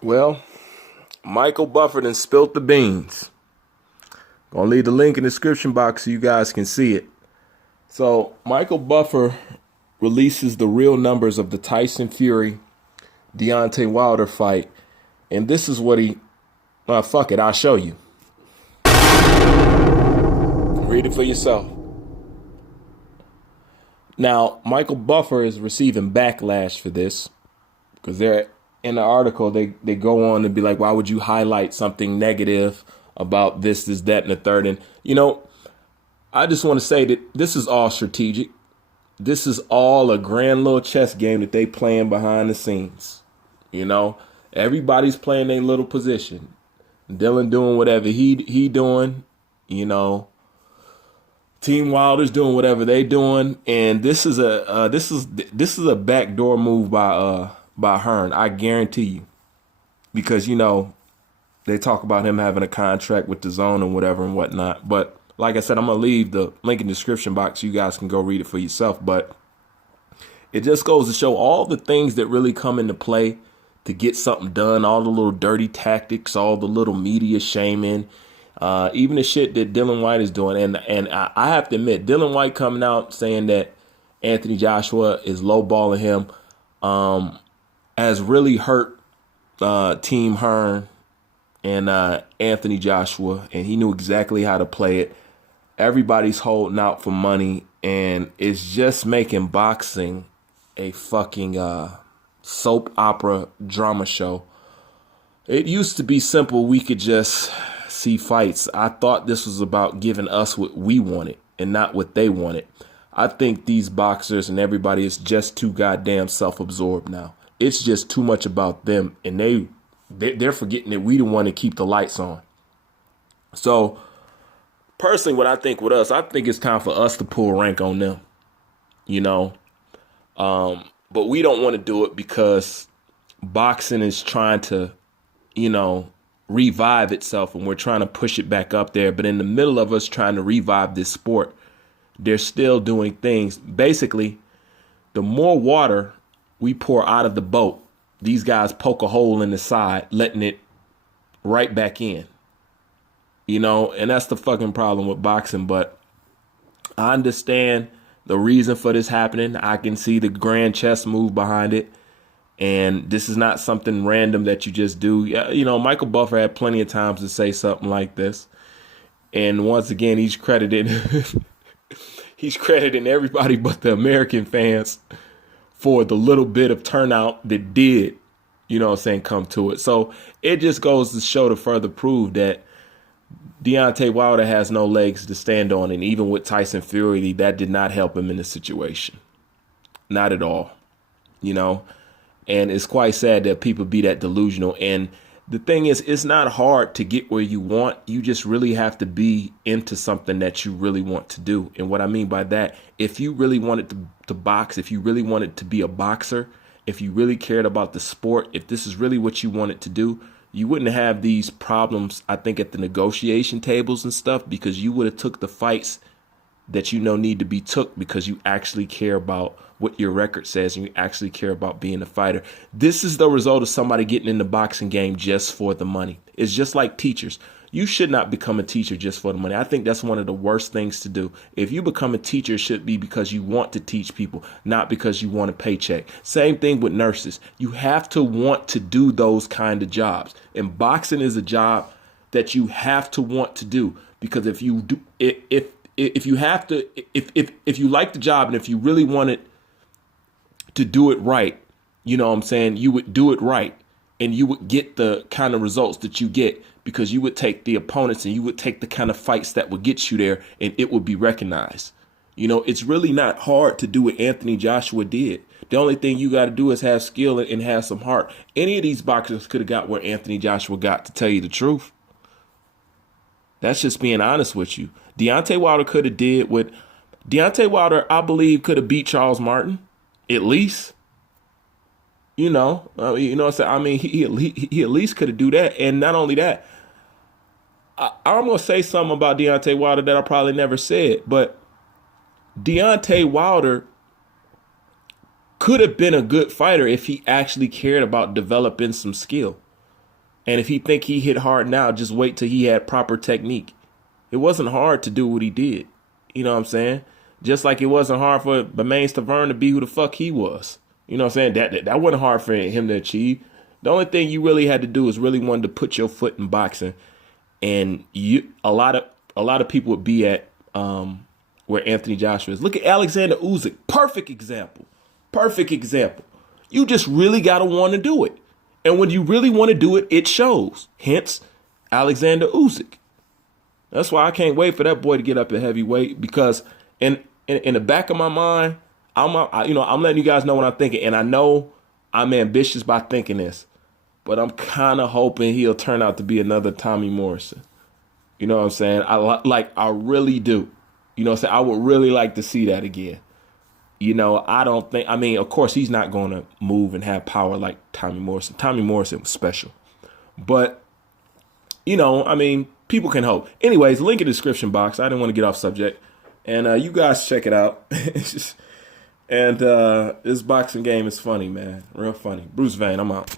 Well, Michael Buffer done spilt the beans. Gonna leave the link in the description box so you guys can see it. So Michael Buffer releases the real numbers of the Tyson Fury Deontay Wilder fight, and this is what he. Fuck it, I'll show you. Read it for yourself. Now, Michael Buffer is receiving backlash for this because they're in the article. They go on to be like, why would you highlight something negative about this, that, and the third? And, I just want to say that this is all strategic. This is all a grand little chess game that they playing behind the scenes. Everybody's playing their little position. Dylan doing whatever he doing, Team Wilder's doing whatever they doing, and this is a backdoor move by Hearn. I guarantee you, because they talk about him having a contract with the Zone and whatever and whatnot. But like I said, I'm gonna leave the link in the description box so you guys can go read it for yourself. But it just goes to show all the things that really come into play to get something done. All the little dirty tactics, all the little media shaming. Even the shit that Dylan White is doing. And I have to admit, Dylan White coming out saying that Anthony Joshua is lowballing him has really hurt Team Hearn and Anthony Joshua. And he knew exactly how to play it. Everybody's holding out for money. And it's just making boxing a fucking soap opera drama show. It used to be simple. We could just see fights. I thought this was about giving us what we wanted and not what they wanted. I think these boxers and everybody is just too goddamn self-absorbed now. It's just too much about them, and they're forgetting that we the one to keep the lights on. So personally, what I think with us, I think it's time for us to pull rank on them, but we don't want to do it because boxing is trying to, revive itself, and we're trying to push it back up there. But in the middle of us trying to revive this sport, they're still doing things. Basically, the more water we pour out of the boat, these guys poke a hole in the side, letting it right back in. And that's the fucking problem with boxing. But I understand the reason for this happening. I can see the grand chess move behind it. And this is not something random that you just do. Michael Buffer had plenty of times to say something like this. And once again, he's crediting everybody but the American fans for the little bit of turnout that did, come to it. So it just goes to show to further prove that Deontay Wilder has no legs to stand on. And even with Tyson Fury, that did not help him in this situation. Not at all, And it's quite sad that people be that delusional. And the thing is, it's not hard to get where you want. You just really have to be into something that you really want to do. And what I mean by that, if you really wanted to box, if you really wanted to be a boxer, if you really cared about the sport, if this is really what you wanted to do, you wouldn't have these problems, I think, at the negotiation tables and stuff, because you would have took the fights that need to be took because you actually care about what your record says and you actually care about being a fighter. This is the result of somebody getting in the boxing game just for the money. It's just like teachers. You should not become a teacher just for the money. I think that's one of the worst things to do. If you become a teacher, it should be because you want to teach people, not because you want a paycheck. Same thing with nurses. You have to want to do those kind of jobs. And boxing is a job that you have to want to do, because if you do, if you have to, if you like the job and if you really wanted to do it right, you would do it right, and you would get the kind of results that you get because you would take the opponents and you would take the kind of fights that would get you there, and it would be recognized. It's really not hard to do what Anthony Joshua did. The only thing you got to do is have skill and have some heart. Any of these boxers could have got where Anthony Joshua got, to tell you the truth. That's just being honest with you. Deontay Wilder could have did what Deontay Wilder, I believe, could have beat Charles Martin, at least. He at least could have do that. And not only that, I'm gonna say something about Deontay Wilder that I probably never said, but Deontay Wilder could have been a good fighter if he actually cared about developing some skill. And if he think he hit hard now, just wait till he had proper technique. It wasn't hard to do what he did. You know what I'm saying? Just like it wasn't hard for Bermain Stavern to be who the fuck he was. You know what I'm saying? That wasn't hard for him to achieve. The only thing you really had to do is really wanted to put your foot in boxing. And a lot of people would be at where Anthony Joshua is. Look at Alexander Usyk. Perfect example. Perfect example. You just really got to want to do it. And when you really want to do it, it shows. Hence, Alexander Usyk. That's why I can't wait for that boy to get up at heavyweight, because in the back of my mind, I'm letting you guys know what I'm thinking. And I know I'm ambitious by thinking this, but I'm kind of hoping he'll turn out to be another Tommy Morrison. You know what I'm saying? I really do. You know what I'm saying? I would really like to see that again. You know, of course, he's not going to move and have power like Tommy Morrison. Tommy Morrison was special. But, people can hope. Anyways, link in the description box. I didn't want to get off subject. And you guys check it out. And this boxing game is funny, man. Real funny. Bruce Vane, I'm out.